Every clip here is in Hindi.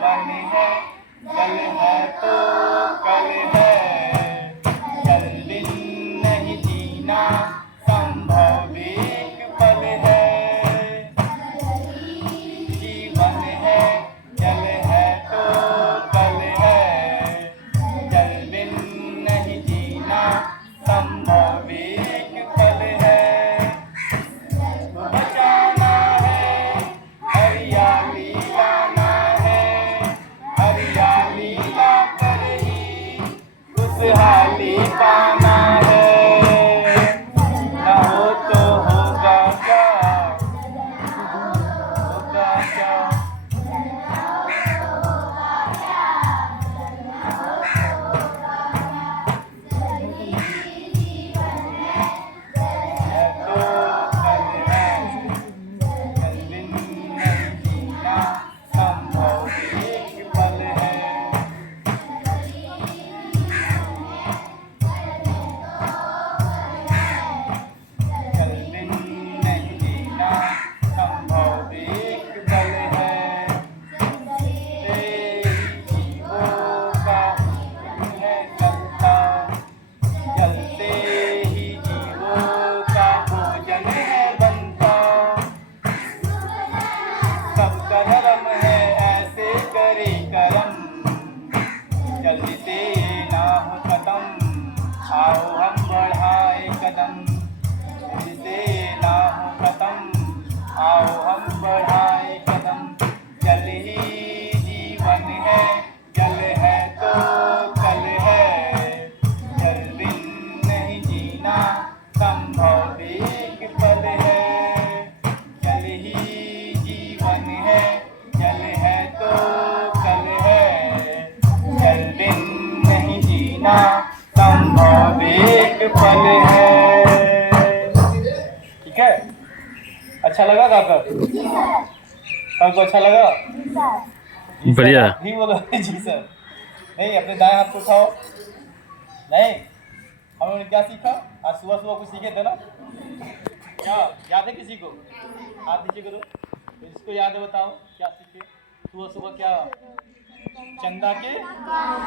जीवन है, जल है तो कल है, जल बिन नहीं जीना संभव एक पल है। जीवन है, जल है तो कल है, जल बिन नहीं जीना संभव एक पल है। बचाना है, हरियाली लाना है, हरियाली लाकर ही खुशहाली पाना है। ना हो तो होगा क्या, होगा क्या। है तो कल है, जल बिन नहीं जीना संभव एक पल है। जल बिन नहीं जीना संभव एक पल है। जलते ही जीवों का है चलता, जलते ही जीवों का भोजन है बनता। सबका धर्म है ऐसे करे करम, जल्दी से ना हो खत्म, आओ हम बढ़ाए कदम। जल्दी से ना हो खत्म, आओ हम बढ़ाए कदम। जल ही जीवन है, जल है तो कल है, जल बिन नहीं जीना संभव एक पल है। जल ही जीवन है, जल है तो कल है, जल बिन नहीं जीना संभव एक पल है। ठीक है, अच्छा लगा गाकर? सबको अच्छा लगा? जी सर, बढ़िया। आप भी बोलो जी सर। नहीं, अपने दाएं हाथ को उठाओ। नहीं, हम लोगों ने क्या सीखा आज? सुबह सुबह कुछ सीखे थे ना? क्या याद है किसी को? हाथ नीचे करो, तो जिसको याद है बताओ क्या सीखे सुबह सुबह? क्या? चंदा के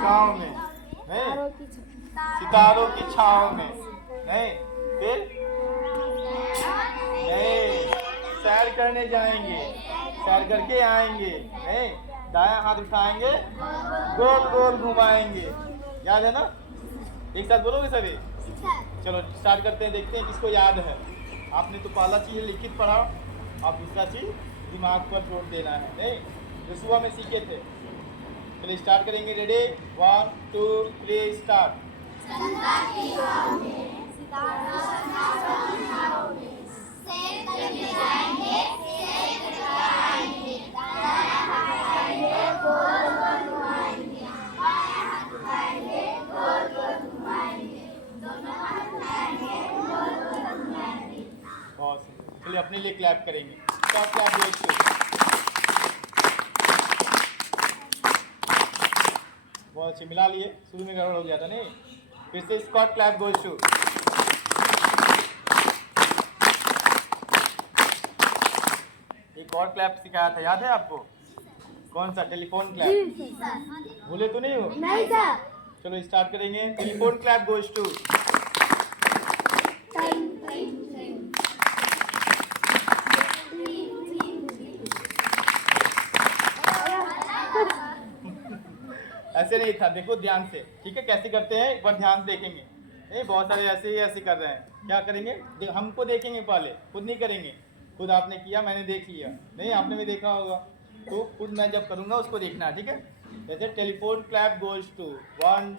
गांव में नहीं, सितारों की छांव में नहीं, फिर नहीं, सैर करने जाएंगे, सैर करके आएंगे नहीं, दायां हाथ उठाएंगे, गोल गोल घुमाएंगे। याद है ना? एक साथ बोलोगे सभी? चलो स्टार्ट करते हैं, देखते हैं किसको याद है। आपने तो पहला चीज लिखित पढ़ा, अब दूसरा चीज दिमाग पर जोर देना है नहीं, जो सुबह में सीखे थे। चलिए स्टार्ट करेंगे। Ready, 1 2 3 start. बहुत सुंदर। चलिए अपने लिए क्लैप करेंगे। स्टॉप क्लैप देखिए। बहुत अच्छे, मिला लिए। शुरू में गड़बड़ हो गया था नहीं, फिर से स्कॉट क्लैप गोज टू। एक और क्लैप सिखाया था, याद है आपको? कौन सा? Telephone clap. भूले तो नहीं हो? नहीं सर। चलो स्टार्ट करेंगे। Telephone clap goes to. ऐसे नहीं था, देखो ध्यान से, ठीक है? कैसे करते हैं एक बार ध्यान से देखेंगे। नहीं, बहुत सारे ऐसे ही ऐसे कर रहे हैं। क्या करेंगे? हमको देखेंगे पहले, खुद नहीं करेंगे। खुद आपने किया, मैंने देख लिया नहीं, आपने भी देखा होगा, तो खुद मैं जब करूंगा उसको देखना है, ठीक है? जैसे टेलीफोन क्लैप गोज टू 1,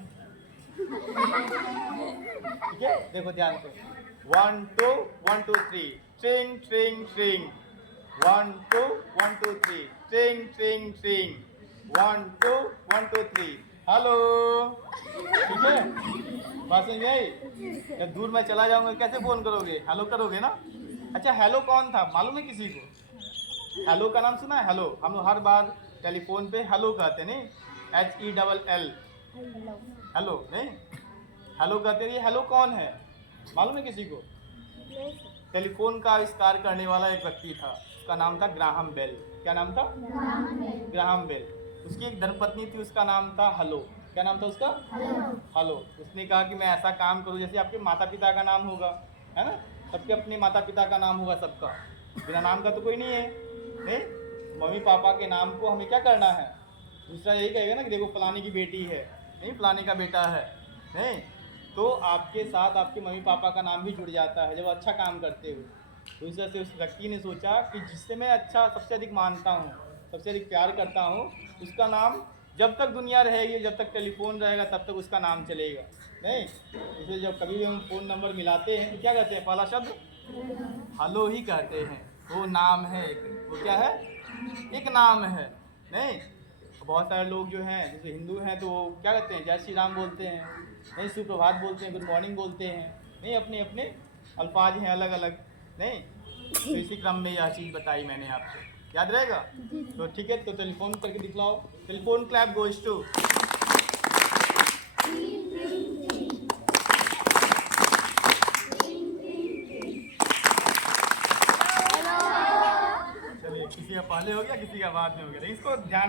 ठीक है? देखो ध्यान से, 1 2 1 2 3 ट्रिंग ट्रिंग ट्रिंग, 1 2 1 2 3 ट्रिंग ट्रिंग ट्रिंग, 1 2 1 2 3 हेलो। ठीक है, बात समझ में आई? जब दूर मैं चला जाऊंगा कैसे फोन करोगे? हेलो करोगे ना? अच्छा, हेलो कौन था मालूम है किसी को? हेलो का नाम सुना है? हेलो, हम लोग हर बार टेलीफोन पे हेलो कहते नहीं, HELL, हेलो नहीं, हेलो कहते हैं। हेलो कौन है मालूम है किसी को? टेलीफोन का आविष्कार करने वाला एक व्यक्ति था, उसका नाम था ग्राहम बेल। क्या नाम था? Graham Bell. उसकी एक धर्मपत्नी थी, उसका नाम था हलो। क्या नाम था उसका? हलो। उसने कहा कि मैं ऐसा काम करूँ, जैसे आपके माता पिता का नाम होगा, है ना, सबके अपने माता पिता का नाम होगा सबका, बिना नाम का तो कोई नहीं है, नहीं, मम्मी पापा के नाम को हमें क्या करना है, दूसरा यही कहेगा ना कि देखो फलाने की बेटी है, नहीं फलाने का बेटा है, नहीं, तो आपके साथ आपके मम्मी पापा का नाम भी जुड़ जाता है जब अच्छा काम करते हुए। तो इस वजह से उस व्यक्ति ने सोचा कि जिससे मैं अच्छा सबसे अधिक मानता हूँ, सबसे अधिक प्यार करता हूँ, उसका नाम जब तक दुनिया रहेगी, जब तक टेलीफोन रहेगा तब तक उसका नाम चलेगा, नहीं। इसलिए जब कभी भी हम फ़ोन नंबर मिलाते हैं तो क्या कहते हैं, पहला शब्द हेलो ही कहते हैं। वो नाम है एक, वो क्या है, एक नाम है, नहीं। बहुत सारे लोग जो हैं जैसे हिंदू हैं तो वो क्या कहते हैं, जय श्री राम बोलते हैं, नहीं सुप्रभात बोलते हैं, गुड मॉर्निंग बोलते हैं, नहीं अपने अपने अल्फाज हैं अलग अलग, नहीं। तो इसी क्रम में यह चीज़ बताई मैंने आपको, याद रहेगा? तो ठीक है, तो टेलीफोन करके दिखलाओ। Telephone clap goes two. चलिए, किसी का पहले हो गया, किसी का बाद में हो गया, इसको ध्यान